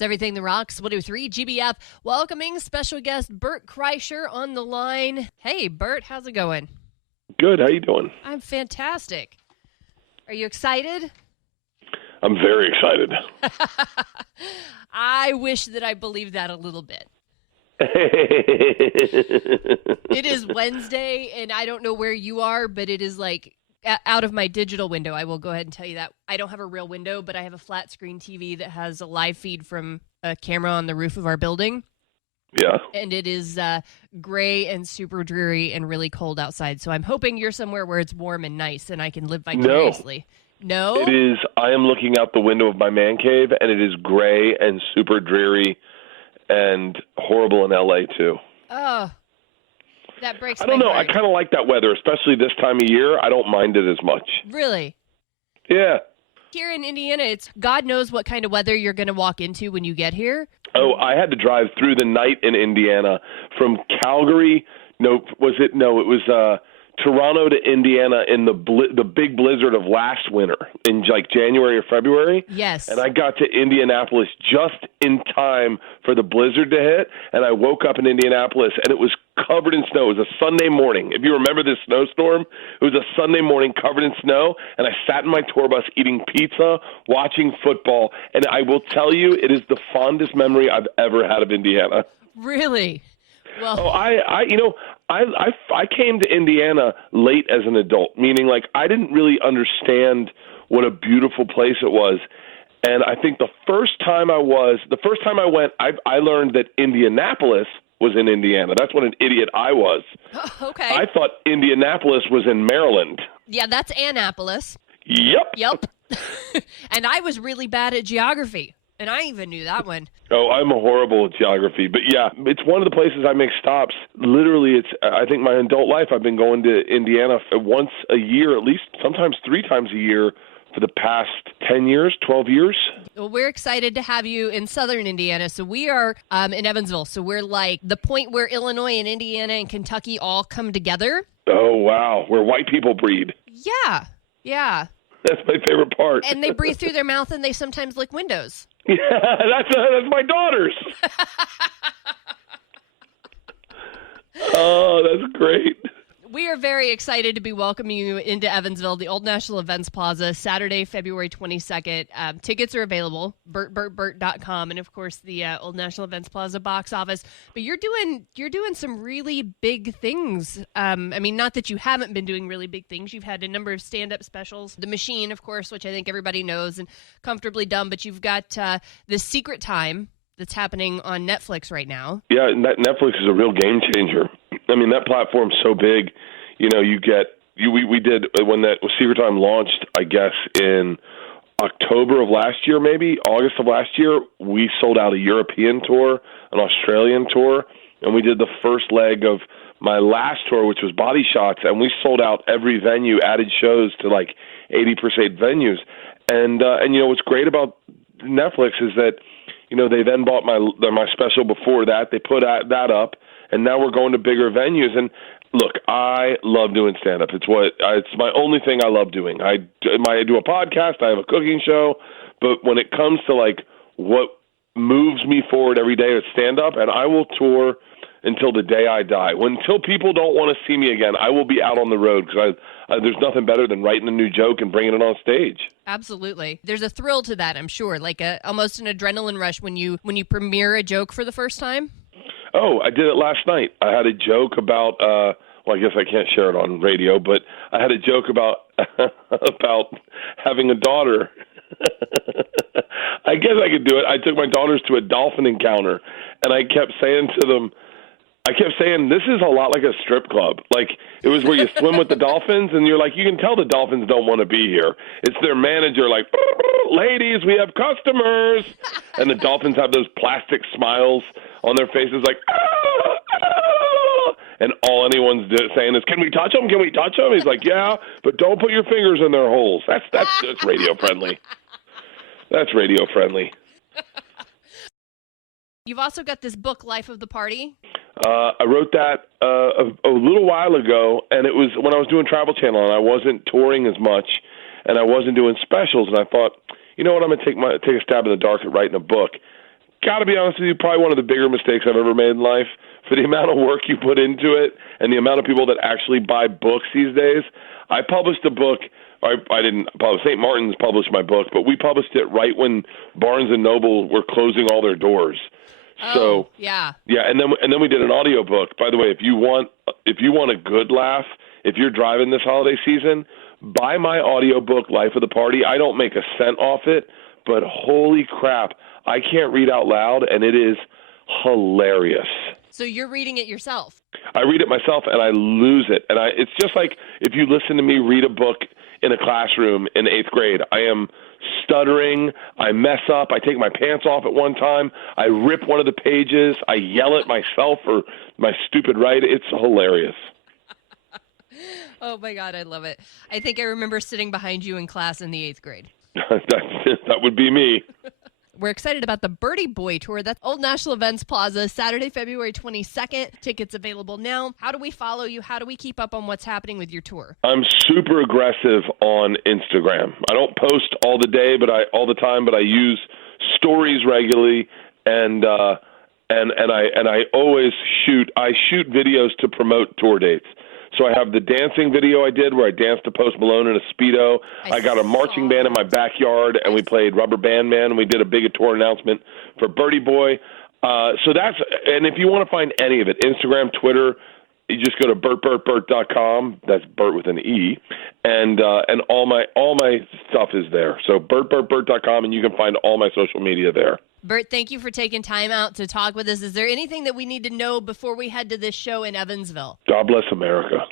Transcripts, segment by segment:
It's Everything That Rocks, 103 GBF, welcoming special guest Bert Kreischer on the line. Hey, Bert, how's it going? Good. How you doing? I'm fantastic. Are you excited? I'm very excited. I wish that I believed that a little bit. It is Wednesday, and I don't know where you are, but it is like out of my digital window. I will go ahead and tell you that. I don't have a real window, but I have a flat screen TV that has a live feed from a camera on the roof of our building. Yeah. And it is gray and super dreary and really cold outside. So I'm hoping you're somewhere where it's warm and nice and I can live vicariously. No? It is. I am looking out the window of my man cave, and it is gray and super dreary and horrible in L.A., too. Oh, that breaks my heart. I don't know. heart. I kind of like that weather, especially this time of year. I don't mind it as much. Really? Yeah. Here in Indiana, it's God knows what kind of weather you're going to walk into when you get here. Oh, I had to drive through the night in Indiana from Calgary. It was Toronto to Indiana in the big blizzard of last winter in like January or February. Yes. And I got to Indianapolis just in time for the blizzard to hit, and I woke up in Indianapolis, and it was covered in snow. It was a Sunday morning. If you remember this snowstorm, it was a Sunday morning covered in snow, and I sat in my tour bus eating pizza, watching football, and I will tell you, it is the fondest memory I've ever had of Indiana. Really? Well, I came to Indiana late as an adult, meaning like I didn't really understand what a beautiful place it was. And I think the first time I went, I learned that Indianapolis was in Indiana. That's what an idiot I was. Okay. I thought Indianapolis was in Maryland. Yeah, that's Annapolis. Yep. And I was really bad at geography. And I even knew that one. Oh, I'm horrible at geography. But yeah, it's one of the places I make stops. Literally, I think my adult life, I've been going to Indiana once a year, at least sometimes 3 times a year for the past 10 years, 12 years. Well, we're excited to have you in southern Indiana. So we are in Evansville. So we're like the point where Illinois and Indiana and Kentucky all come together. Oh, wow. Where white people breed. Yeah. That's my favorite part. And they breathe through their mouth and they sometimes lick windows. Yeah, that's my daughters. Oh, that's great. We are very excited to be welcoming you into Evansville, the Old National Events Plaza, Saturday, February 22nd. Tickets are available, bertbertbert.com, and of course the Old National Events Plaza box office. But you're doing some really big things. I mean, not that you haven't been doing really big things. You've had a number of stand-up specials. The Machine, of course, which I think everybody knows, and Comfortably Dumb. But you've got The Secret Time that's happening on Netflix right now. Yeah, Netflix is a real game changer. I mean, that platform's so big. You know, we did when that Secret Time launched, I guess, in October of last year, maybe August of last year, we sold out a European tour, an Australian tour, and we did the first leg of my last tour, which was Body Shots, and we sold out every venue, added shows to like 80% venues. And you know, what's great about Netflix is that, you know, they then bought my special before that. They put that up, and now we're going to bigger venues. And look, I love doing stand-up. It's my only thing I love doing. I do a podcast. I have a cooking show. But when it comes to, like, what moves me forward every day is stand-up, and I will tour until the day I die. Until people don't want to see me again, I will be out on the road because there's nothing better than writing a new joke and bringing it on stage. Absolutely. There's a thrill to that, I'm sure, like almost an adrenaline rush when you premiere a joke for the first time. Oh, I did it last night. I had a joke about, well, I guess I can't share it on radio, but I had a joke about having a daughter. I guess I could do it. I took my daughters to a dolphin encounter, and I kept saying to them, this is a lot like a strip club. Like, it was where you swim with the dolphins, and you're like, you can tell the dolphins don't want to be here. It's their manager like, ladies, we have customers. And the dolphins have those plastic smiles on their faces like, and all anyone's saying is, can we touch them? Can we touch them? He's like, yeah, but don't put your fingers in their holes. That's radio friendly. That's radio friendly. You've also got this book, Life of the Party. I wrote that a little while ago, and it was when I was doing Travel Channel, and I wasn't touring as much, and I wasn't doing specials, and I thought, you know what, I'm going to take a stab in the dark at writing a book. got to be honest with you, probably one of the bigger mistakes I've ever made in life. For the amount of work you put into it and the amount of people that actually buy books these days, I published a book. I didn't publish. St. Martin's published my book, but we published it right when Barnes and Noble were closing all their doors. Oh, yeah, and then we did an audio book. By the way, if you want a good laugh, if you're driving this holiday season, buy my audio book, Life of the Party. I don't make a cent off it, but holy crap, I can't read out loud, and it is hilarious. So you're reading it yourself? I read it myself, and I lose it. And it's just like if you listen to me read a book in a classroom in 8th grade. I am stuttering. I mess up. I take my pants off at one time. I rip one of the pages. I yell at myself for my stupid write. It's hilarious. Oh, my God, I love it. I think I remember sitting behind you in class in the 8th grade. That would be me. We're excited about the Berty Boy Tour. That's Old National Events Plaza, Saturday, February 22nd. Tickets available now. How do we follow you? How do we keep up on what's happening with your tour? I'm super aggressive on Instagram. I don't post all the time, but I use stories regularly, and I always shoot videos to promote tour dates. So I have the dancing video I did where I danced to Post Malone in a Speedo. I got a marching band in my backyard, and we played Rubber Band Man, and we did a big tour announcement for Berty Boy. And if you want to find any of it, Instagram, Twitter, you just go to bertbertbert.com. That's Bert with an E, and all my stuff is there. So bertbertbert.com, and you can find all my social media there. Bert, thank you for taking time out to talk with us. Is there anything that we need to know before we head to this show in Evansville? God bless America.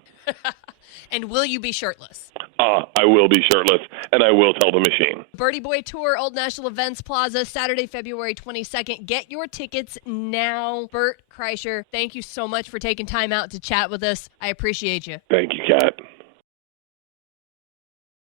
And will you be shirtless? I will be shirtless, and I will tell the machine. Berty Boy Tour, Old National Events Plaza, Saturday, February 22nd. Get your tickets now. Bert Kreischer, thank you so much for taking time out to chat with us. I appreciate you. Thank you, Kat.